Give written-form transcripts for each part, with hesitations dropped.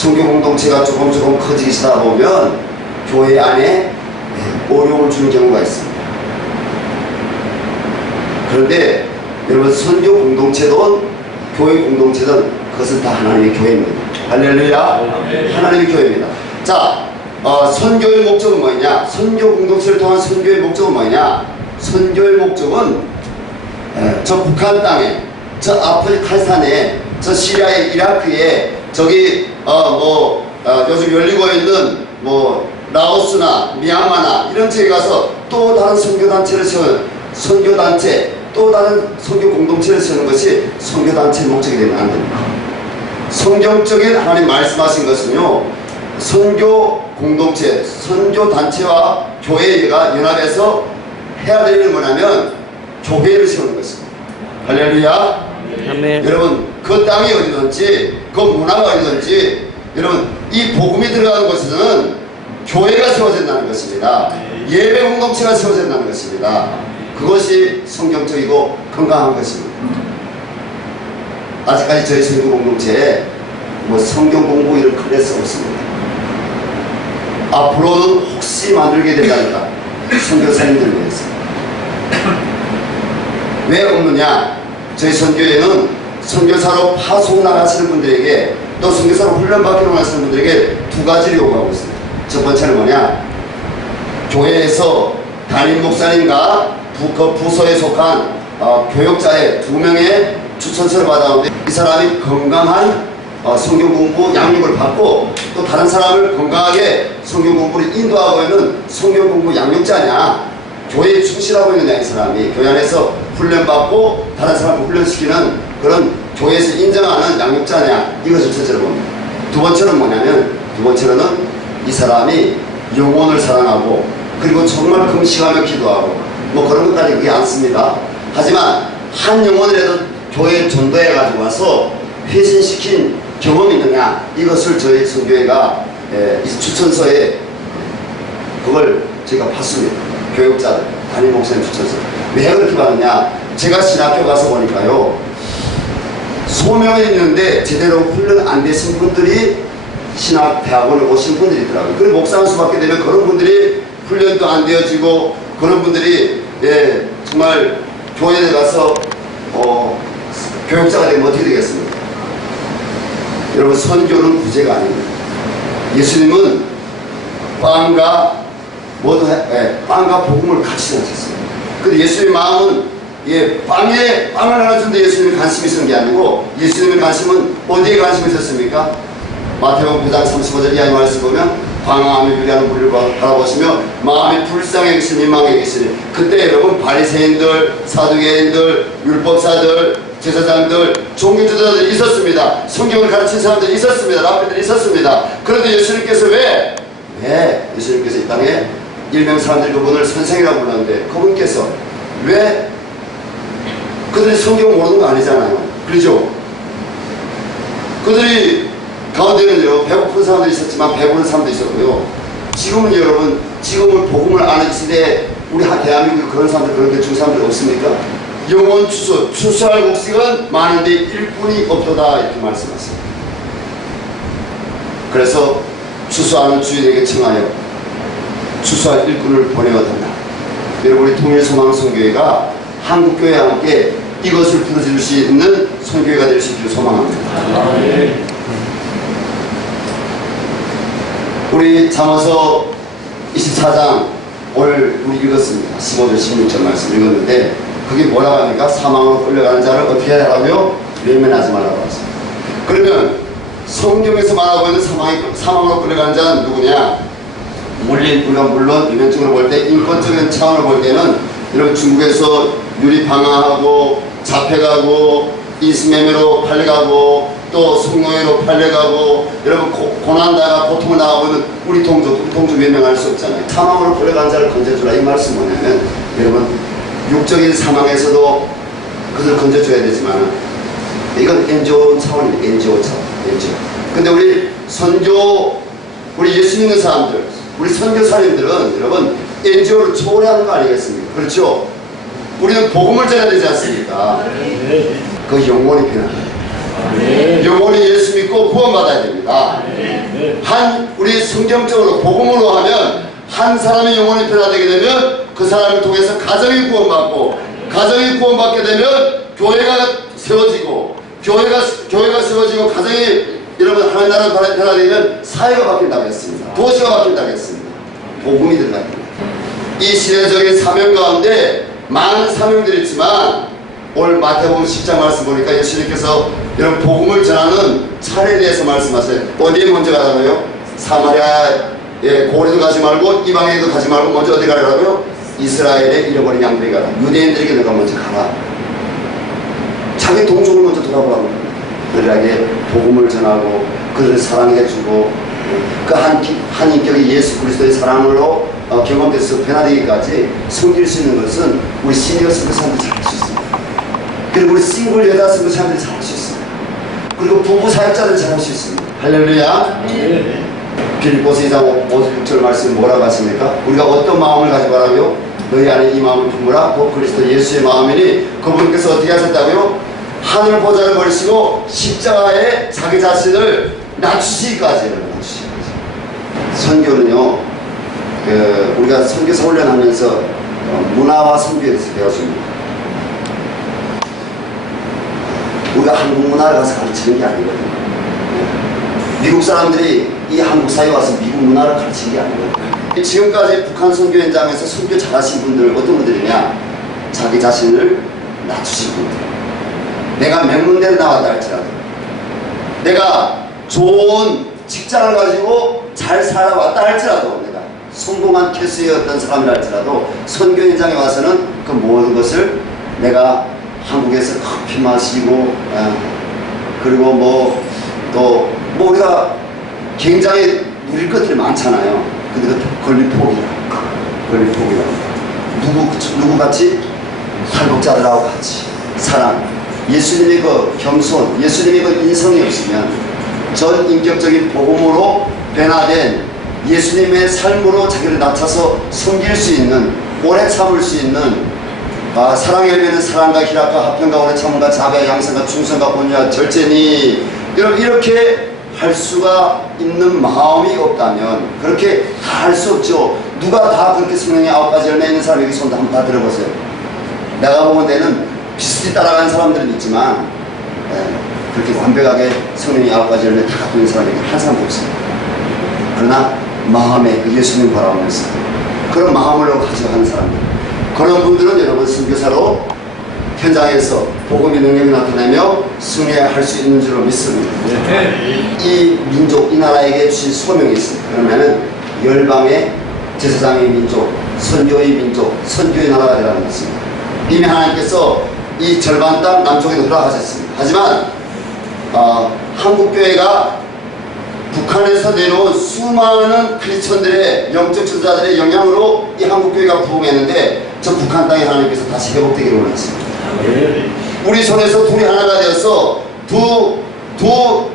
선교 공동체가 조금 커지시다 보면 교회 안에 어려움을 주는 경우가 있습니다. 그런데 여러분, 선교 공동체든 교회 공동체든 그것은 다 하나님의 교회입니다. 할렐루야. 하나님의 교회입니다. 자, 선교의 목적은 뭐냐? 선교 공동체를 통한 선교의 목적은 뭐냐? 선교의 목적은 저 북한 땅에, 저 아프리카산에, 저 시리아의 이라크에, 저기 요즘 열리고 있는 라오스나 미얀마나 이런 지역에 가서 또 다른 선교단체를 세우는, 선교단체, 또 다른 선교 공동체를 세우는 것이 선교단체의 목적이 되면 안 됩니다. 성경적인 하나님 말씀하신 것은요, 선교 공동체, 선교단체와 교회가 연합해서 해야 될 일은 뭐냐면 교회를 세우는 것입니다. 할렐루야. 아멘. 여러분, 그 땅이 어디든지, 그 문화가 어디든지, 여러분, 이 복음이 들어가는 곳에서는 교회가 세워진다는 것입니다. 예배 공동체가 세워진다는 것입니다. 그것이 성경적이고 건강한 것입니다. 아직까지 저희 선교 공동체에 성경 공부 이런 클래스가 없습니다. 앞으로는 혹시 만들게 된다니까 선교사님들을 위해서. 왜 없느냐? 저희 선교회는 선교사로 파송 나가시는 분들에게, 또 선교사로 훈련받기로 하시는 분들에게 두 가지를 요구하고 있습니다. 첫 번째는 뭐냐? 교회에서 담임 목사님과 그 부서에 속한 교역자의 2명의 추천서를 받아오는데, 이 사람이 건강한 성경 공부 양육을 받고 또 다른 사람을 건강하게 성경 공부를 인도하고 있는 성경 공부 양육자냐, 교회에 충실하고 있느냐, 이 사람이 교회 안에서 훈련받고 다른 사람을 훈련시키는 그런 교회에서 인정하는 양육자냐, 이것을 첫째로 봅니다. 두 번째는 뭐냐면, 두 번째로는 이 사람이 영혼을 사랑하고, 그리고 정말 금식하며 기도하고 그런 것까지 그게 않습니다. 하지만 한 영혼이라도 교회에 전도해 가지고 와서 회신시킨 경험이 있느냐, 이것을 저희 선교회가 추천서에 그걸 저희가 봤습니다. 교육자들, 담임 목사님 추천서. 왜 그렇게 받느냐? 제가 신학교 가서 보니까요, 소명이 있는데 제대로 훈련 안 되신 분들이 신학대학원에 오신 분들이 있더라고요. 그리고 목사 한 수 받게 되면 그런 분들이 훈련도 안 되어지고, 그런 분들이 정말 교회에 가서 교육자가 되면 어떻게 되겠습니까? 여러분, 선교는 부재가 아닙니다. 예수님은 빵과 빵과 복음을 같이 가졌습니다. 근데 예수님의 마음은 빵을 하나 주는데 예수님이 관심이 있는 게 아니고, 예수님의 관심은 어디에 관심이 있었습니까? 마태복음 9장 35절 이하의 말씀 보면, 방황하며 유리하는 무리를 바라보시며 마음이 불쌍해 계시니 민망해 계시니, 그때 여러분 바리새인들, 사두개인들, 율법사들, 제사장들, 종교지도자들이 있었습니다. 성경을 가르친 사람들이 있었습니다. 랍비들이 있었습니다. 그런데 예수님께서 왜 예수님께서 이 땅에 일명 사람들이 그분을 선생이라고 불렀는데, 그분께서 왜, 그들이 성경 모르는 거 아니잖아요. 그렇죠? 그들이 가운데는요, 배고픈 사람도 있었지만 배부른 사람도 있었고요. 지금은 여러분, 지금은 복음을 아는 시대에 우리 대한민국에 그런 사람들, 그렇게 준 사람들 없습니까? 영혼 추수할 곡식은 많은데 일꾼이 없도다, 이렇게 말씀하십니다. 그래서 추수하는 주인에게 청하여 추수할 일꾼을 보내어 달라. 여러분, 우리 통일소망선교회가 한국교회와 함께 이것을 부르실 수 있는 선교회가 될 수 있기를 소망합니다. 우리 잠언서 24장 오늘 우리 읽었습니다. 15절 16절 말씀 읽었는데, 그게 뭐라고 합니까? 사망으로 끌려가는 자를 어떻게 하라고요? 외면하지 말라고 하십니다. 그러면 성경에서 말하고 있는 사망으로 끌려가는 자는 누구냐? 우리가 물론 이면적으로 볼 때, 인권적인 차원을 볼 때는 이런 중국에서 유리 방황하고 잡혀가고 인신매매로 팔려가고 또 성노예로 팔려가고, 여러분 고난당하고 고통을 당하고 있는 우리 동족 외면할 수 없잖아요. 사망으로 끌려간 자를 건져주라, 이 말씀 뭐냐면, 여러분 육적인 사망에서도 그들을 건져줘야 되지만, 이건 NGO 차원입니다. NGO 차원. NGO. 근데 우리 예수 믿는 사람들, 우리 선교사님들은 여러분 NGO를 초월하는 거 아니겠습니까? 그렇죠? 우리는 복음을 전해야 되지 않습니까? 그 영혼이 필요합니다. 영원히 예수 믿고 구원받아야 됩니다. 우리 성경적으로 복음으로 하면 한 사람이 영원히 변화되게 되면 그 사람을 통해서 가정이 구원받고, 가정이 구원받게 되면 교회가 세워지고, 교회가 세워지고, 가정이 여러분 하나님 나라가 변화되면 사회가 바뀐다고 했습니다. 도시가 바뀐다고 했습니다. 복음이 들어갑니다. 이 시대적인 사명 가운데 많은 사명들이 있지만, 오늘 마태복음 10장 말씀 보니까 예수님께서 이런 복음을 전하는 차례에 대해서 말씀하세요. 어디에 먼저 가라고요? 사마리아에 고리도 가지 말고 이방에도 가지 말고 먼저 어디 가라고요? 이스라엘에 잃어버린 양들이 가라. 유대인들에게 내가 먼저 가라. 자기 동족을 먼저 돌아보라고. 그들에게 복음을 전하고 그들을 사랑해주고 그 한 인격이 예수 그리스도의 사랑으로 경험돼서 변화되기까지 섬길 수 있는 것은 우리 시니어 선교사님들이 잘할 수 있습니다. 그리고 우리 싱글 여자 선교사님들이 잘할 수 있습니다. 그리고 부부 사역자들이 잘할 수 있습니다. 할렐루야. 네. 빌립보서 2장 5-6절 말씀이 뭐라고 하십니까? 우리가 어떤 마음을 가지고 하라고요? 너희 안에 이 마음을 품으라. 곧 그리스도 예수의 마음이니 그분께서 어떻게 하셨다고요? 하늘 보좌를 버리시고 십자가에 자기 자신을 낮추시기까지. 선교는요, 우리가 선교사 훈련하면서 문화와 선교에 대해서 배웠습니다. 우리가 한국 문화를 가서 가르치는 게 아니거든요. 미국 사람들이 이 한국 사회에 와서 미국 문화를 가르치는 게 아니거든요. 지금까지 북한 선교 현장에서 선교 잘하신 분들 어떤 분들이냐? 자기 자신을 낮추신 분들. 내가 명문대를 나왔다 할지라도, 내가 좋은 직장을 가지고 잘 살아왔다 할지라도, 내가 성공한 캐스였던 사람이라 할지라도 선교 현장에 와서는 그 모든 것을 내가 한국에서 커피 마시고 그리고 또 우리가 굉장히 누릴 것들이 많잖아요. 근데 그 권리 포기라. 누구같이? 탈북자들하고 같이 사랑. 예수님의 그 겸손, 예수님의 그 인성이 없으면 전 인격적인 복음으로 변화된 예수님의 삶으로 자기를 낮춰서 섬길 수 있는, 오래 참을 수 있는, 사랑의 열매는 사랑과 희락과 화평과 오래 참음과 자비와 양선과 충성과 본유와 절제니, 이렇게 할 수가 있는 마음이 없다면 그렇게 다 할 수 없죠. 누가 다 그렇게 성령의 9가지 열매 있는 사람 여기 손 한번 다 들어보세요. 내가 보는 데는 비슷히 따라가는 사람들은 있지만 그렇게 완벽하게 성령의 9가지 열매 다 갖고 있는 사람이 한 사람도 없습니다. 그러나 마음에 그 예수님 바라보면서 그런 마음으로 가져가는 사람들, 그런 분들은 여러분 선교사로 현장에서 복음의 능력이 나타나며 승리할 수 있는 줄로 믿습니다. 이 민족, 이 나라에게 주신 소명이 있습니다. 그러면은 열방의 제사장의 민족, 선교의 민족, 선교의 나라가 되라는 것입니다. 이미 하나님께서 이 절반 땅 남쪽에도 허락하셨습니다. 하지만 한국교회가 북한에서 내려온 수많은 크리스천들의 영적 지도자들의 영향으로 이 한국교회가 부흥했는데 저 북한 땅에 하나님께서 다시 회복되기를 원하십니다. 우리 손에서 둘이 하나가 되어서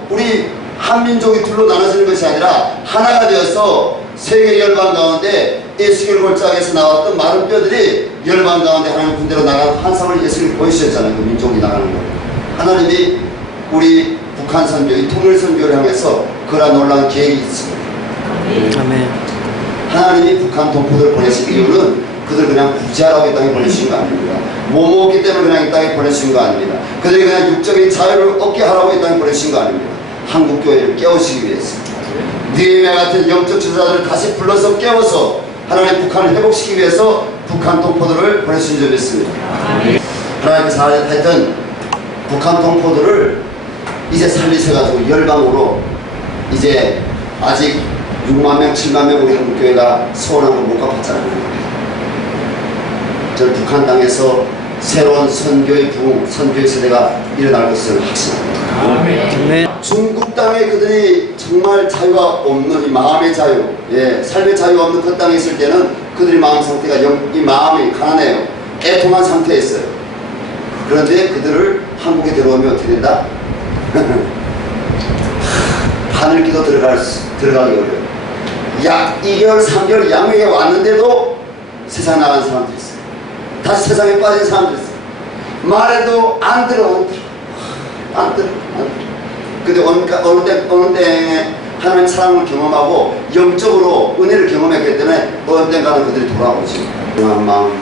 우리 한민족이 둘로 나눠지는 것이 아니라 하나가 되어서 세계 열방 가운데 에스겔 골짜기에서 나왔던 마른 뼈들이 열방 가운데 하나님 군대로 나간 환상을 예수님이 보여주셨잖아요. 그 민족이 나가는 거. 하나님이 우리 북한 선교, 이 통일 선교를 향해서 그러한 놀라운 계획이 있습니다. 아멘. 하나님이 북한 동포들을 보내신 이유는 그들 그냥 구제하라고 이 땅에 보내신 거 아닙니다. 뭐 먹기 때문에 그냥 이 땅에 보내신 거 아닙니다. 그들이 그냥 육적인 자유를 얻게 하라고 이 땅에 보내신 거 아닙니다. 한국교회를 깨우시기 위해서, 느헤미야 같은 영적 지도자들을 다시 불러서 깨워서 하나님 북한을 회복시키기 위해서 북한 동포들을 보내신 적이 있습니다. 하나님께서 하여튼 북한 동포들을 이제 살리셔가지고 열방으로 이제 아직 6만 명, 7만 명 우리 한국교회가 소원한 걸 못 갚았잖아요. 저 북한 땅에서 새로운 선교의 부흥, 선교의 세대가 일어날 것을 확신합니다. 아멘. 중국 땅에 그들이 정말 자유가 없는 이 마음의 자유, 삶의 자유가 없는 그 땅에 있을 때는 그들의 마음 상태가 이 마음이 가난해요. 애통한 상태에 있어요. 그런데 그들을 한국에 들어오면 어떻게 된다? 하늘기도 들어가기 어려워요. 약 2개월, 3개월 양육에 왔는데도 세상 나간 사람들이 있어요. 다시 세상에 빠진 사람들이 있어요. 말해도 안 들어. 안 들어. 근데 어느 때 하나님의 사랑을 경험하고 영적으로 은혜를 경험했기 때문에 어느 때가는 그들이 돌아오지. 그런 마음,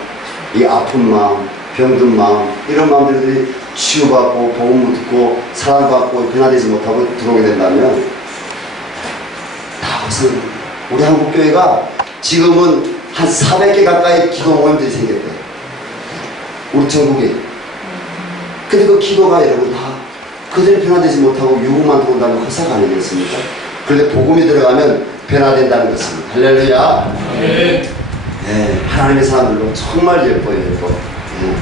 이 아픈 마음, 병든 마음, 이런 마음들이 치유받고 복음을 듣고 사랑받고 변화되지 못하고 들어오게 된다면 다 그것은 우리 한국교회가 지금은 한 400개 가까이 기도 모임들이 생겼대. 우리 전국에. 근데 그 기도가 여러분 다 그들이 변화되지 못하고 유혹만 들어온다면 허사가 아니겠습니까? 그런데 복음이 들어가면 변화된다는 것입니다. 할렐루야. 네. 하나님의 사람들로 정말 예뻐요. 예뻐. 네.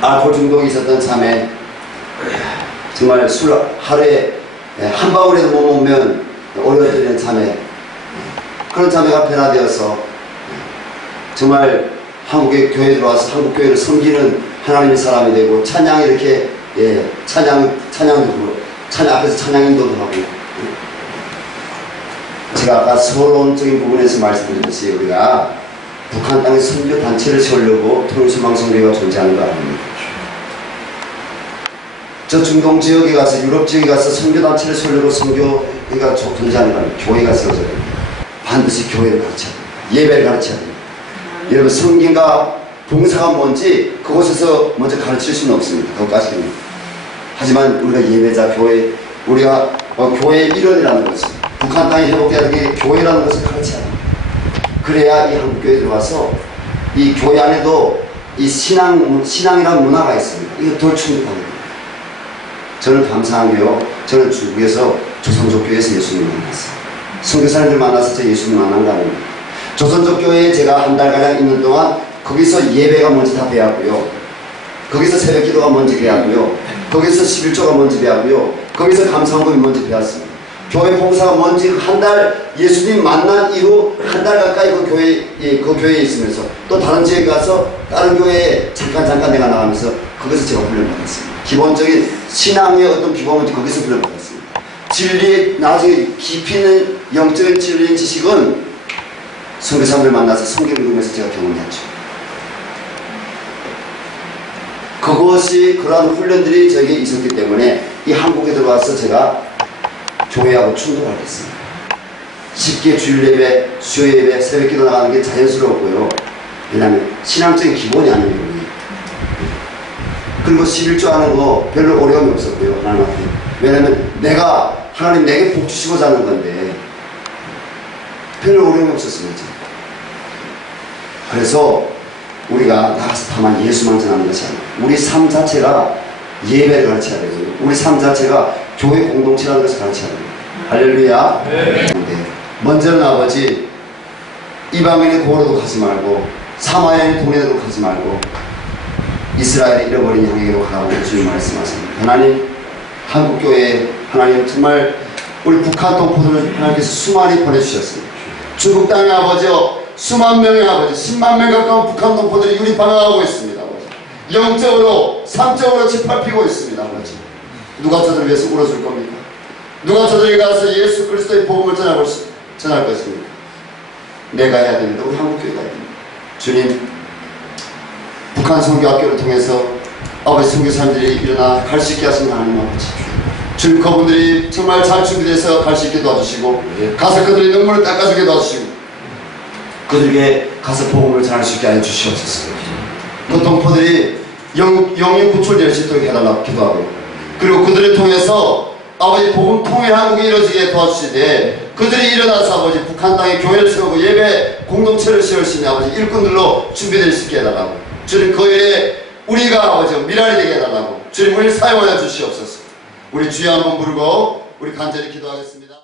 알코올 중독이 있었던 자매, 정말 술 하루에 한 방울에도 못 먹으면 어려워지는 자매, 그런 자매가 변화되어서 정말 한국의 교회에 들어와서 한국 교회를 섬기는 하나님의 사람이 되고 찬양이 이렇게 찬양 앞에서 찬양 인도도 하고. 제가 아까 서론적인 부분에서 말씀드렸듯이 우리가 북한 땅에 선교 단체를 세우려고 통일소망성교회가 존재하는 거 아닙니까? 저 중동 지역에 가서 유럽 지역에 가서 선교 단체를 세우려고 선교회가 존재하는 거 아닙니까? 교회가 세워져야 됩니다. 반드시 교회를 가르쳐야 됩니다. 예배를 가르쳐야 됩니다. 여러분 성경과 봉사가 뭔지 그곳에서 먼저 가르칠 수는 없습니다. 그것까지는. 하지만 우리가 예배자 교회, 우리가 교회의 일원이라는 것을, 북한 땅이 회복되는 게 교회라는 것을 가르쳐야 합니다. 그래야 이 한국교회에 들어와서 이 교회 안에도 이 신앙이라는 문화가 있습니다. 이거 덜 충족합니다. 저는 감사한 게요, 저는 중국에서 조선족 교회에서 예수님을 만났어요. 선교사님들 만나서 저 예수님 만난 거 아닙니다. 조선족 교회에 제가 한 달가량 있는 동안 거기서 예배가 뭔지 다 배웠고요. 거기서 새벽 기도가 뭔지 배웠고요. 거기서 11조가 뭔지 배웠고요. 거기서 감사헌금이 뭔지 배웠습니다. 교회 봉사가 뭔지 한 달 예수님 만난 이후 한 달 가까이 그 교회에 있으면서 또 다른 지역에 가서 다른 교회에 잠깐 내가 나가면서 거기서 제가 훈련받았습니다. 기본적인 신앙의 어떤 기본은 거기서 훈련받았습니다. 진리, 나중에 깊이 있는 영적인 진리인 지식은 선교사님을 만나서 성경을 읽으면서 제가 경험했죠. 그것이 그러한 훈련들이 저에게 있었기 때문에 이 한국에 들어와서 제가 교회하고 충돌을 했습니다. 쉽게 주일 예배, 수요 예배, 새벽 기도 나가는 게 자연스러웠고요. 왜냐하면 신앙적인 기본이 아니거든요. 그리고 11조 하는 거 별로 어려움이 없었고요. 하나님한테. 왜냐하면 하나님 내게 복 주시고자 하는 건데 별로 어려움이 없었습니다. 그래서 우리가 나가서 다만 예수만 전하는 것이 아니라 우리 삶 자체가 예배를 가르쳐야 되고요. 우리 삶 자체가 교회 공동체라는 것을 가르쳐야 됩니다. 할렐루야. 네. 먼저는 아버지, 이방인의 고로도 가지 말고 사마리아의 동네로 가지 말고 이스라엘의 잃어버린 양에게로 가라고 주님 말씀하십니다. 하나님, 한국교회에 하나님 정말 우리 북한 동포들을 하나님께서 수많이 보내주셨습니다. 중국 땅의 아버지여, 수만 명의 아버지, 10만 명 가까운 북한 동포들이 유리 방황하고 있습니다. 아버지. 영적으로, 삼적으로 짓밟히고 있습니다. 아버지. 누가 저들을 위해서 울어줄 겁니까? 누가 저들에게 가서 예수 그리스도의 복음을 전할 것입니까? 내가 해야 됩니다. 우리 한국교회가 해야 됩니다. 주님, 북한 선교학교를 통해서 아버지 선교사님들이 일어나 갈 수 있게 하신 하나님 아버지, 주님 그분들이 정말 잘 준비돼서 갈 수 있게 도와주시고 가서 그들의 눈물을 닦아주게 도와주시고 그들에게 가서 복음을 전할 수 있게 하여 주시옵소서. 그 동포들이 영육 구출될 수 있도록 해달라고 기도하고, 그리고 그들을 통해서 아버지 복음 통일 한국이 이루어지게 도와주시되 그들이 일어나서 아버지 북한 땅에 교회를 세우고 예배 공동체를 세울 수 있는 아버지 일꾼들로 준비될 수 있게 해달라고, 주님 그 일에 우리가 아버지 미랄이 되게 해달라고 주님 우리를 사용하여 주시옵소서. 우리 주여 한번 부르고 우리 간절히 기도하겠습니다.